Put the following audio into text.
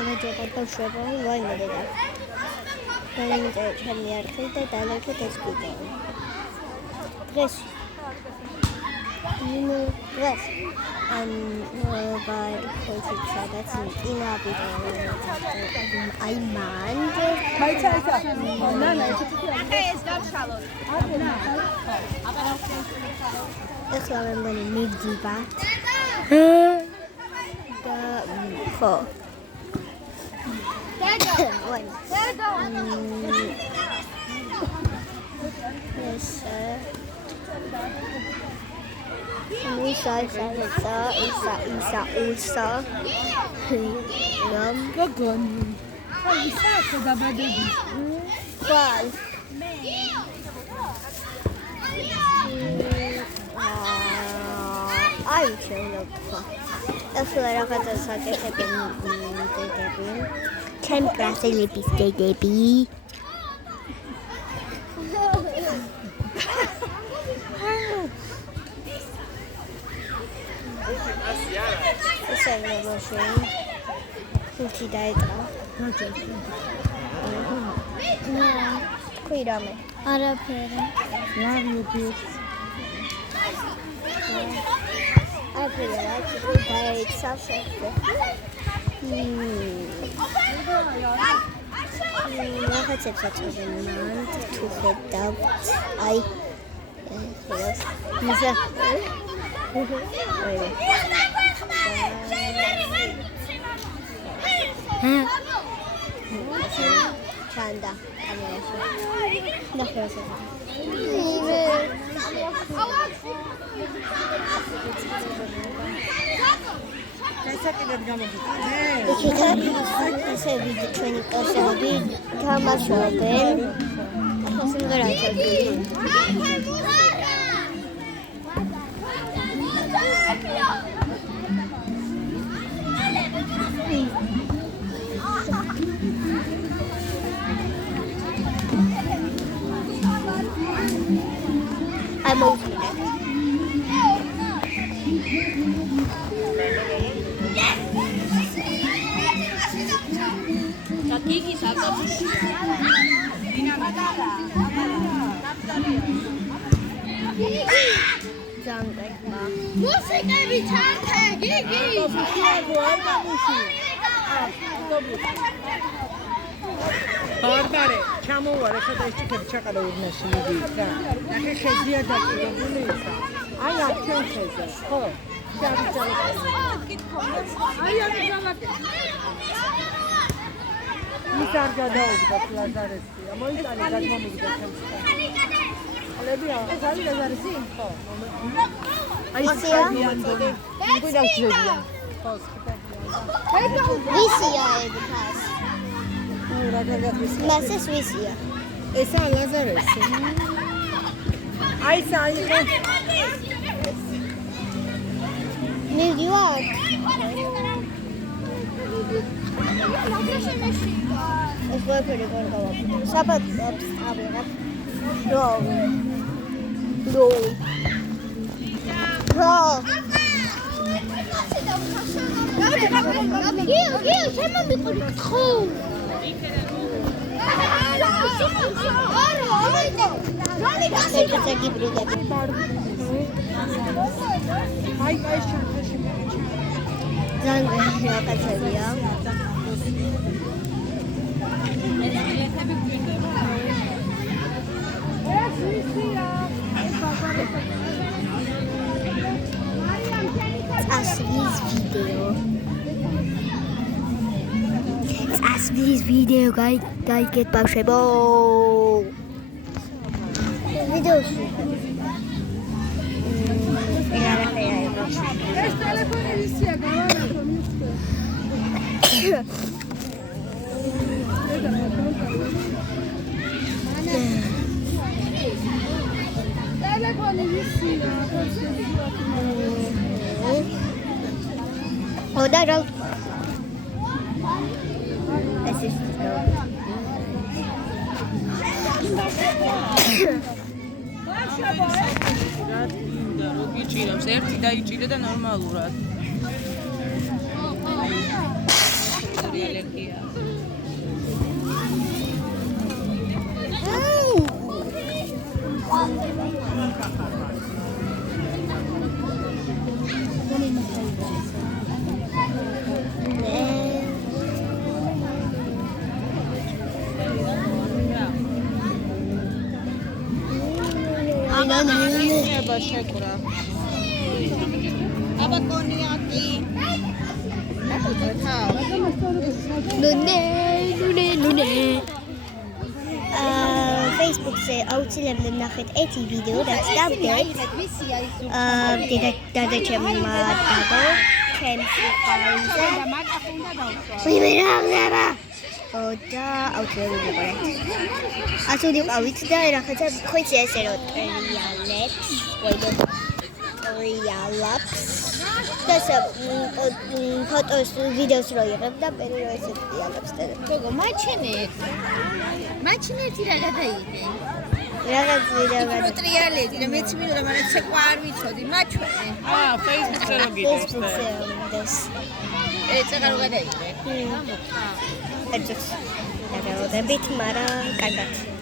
გამარჯობა ბავშვებო, ვაიმედე. დაიმეწერეთ ჩემი არხი და დალექეთ ეს ვიდეო. დღეს მობაილში სადაც ინა ვიდეო აი მან მაიცაისა ნანა ეს დავშალოთ. ეხლა მე მგონი მივდივართ და ხო Isa. გოგონ. ისა გადაბადები. Qual? Ai, ce-o ეხლა რაღაცა საკეთები მიდედები. ჩემ კლასელების დედები. ესაა მაშინ. თუთი დაეტრა. თქვი რამე? არაფერი. ლავიები. Aprila, daeța șefă. Nu faceți face mult, tu fetau. Ai. Misa. Çanda. Ne yapıyorsun? დასაკიდად გამოგიწევთ. ესე ვიდეო ჩვენი კლასელები თამაშობენ. სიმღერათა. I'm opening it. Kiki sabotuje. Zangekma. Musikები ჩართე, გიგი. ბარბარე, ჩამოვარ, ეხლა და ეს ჭიქები ჩაყარა ურნაში მიდი და ნახე ხეზია დაკიდებული ისა. აი აქ ჩვენ ხეზე, ხო? აი აქ გავაკეთე. ის არ გადაუდგათ ლაზარესია. მოიწανε გადმომიგდა ჩემს. ხლებია, ეს არის ლაზარესი? ხო. აი ისია? გვიდა ძებია. ხო, სპიტაკია. ვისია ებქას? რა გადაგვის? მასეს ვისია? ესაა ლაზარესი. აი საერთო მიგივარ? ეს ვაფერი გარგავაფრთხო. საბათს ავიღებ. რო. გიო, ჩემო მიყური ხო? აი შანთაში ზანგები აკაცებია. წასვლის ვიდეო გაიგეთ ბავშვებო. ვიდეოში ეს ტელეფონი ვისია გავარათო მივხვდი. ტელეფონი ვისია ოდა რა ეს ის გიჭირავს ერთი დაიჭირე და ნორმალურად. ალერგია. ნება შეკრა. აბა კონიაკი. ნუნე. Facebook-ზე აუცილებლად ნახეთ ერთი ვიდეო, რაც დავდეთ. დედაჩემმა დაბო ჩემს ხალხზე. ვიმერაღება. და აუცილებლად ვიყურეთ. ასული ყავით და რაღაცა ხოიცი ესე რომ ტრიალაპს. და ფოტოს ვიდეოს რო იღებ და პერიოდში ტრიალაპს და გოგო მაჩინეთი რა გადაიდე? რაღაც ვიდეო რო ტრიალეთი და მეც მინდა მაგრამ ცეკვა არ ვიცოდი მაჩვენე. Facebook-ზე რო გიდევს. Facebook-ზე ვიდეოს. ცეკვა რო გადაიდე? ეძებს. გადავდებით, მაგრამ კარგად.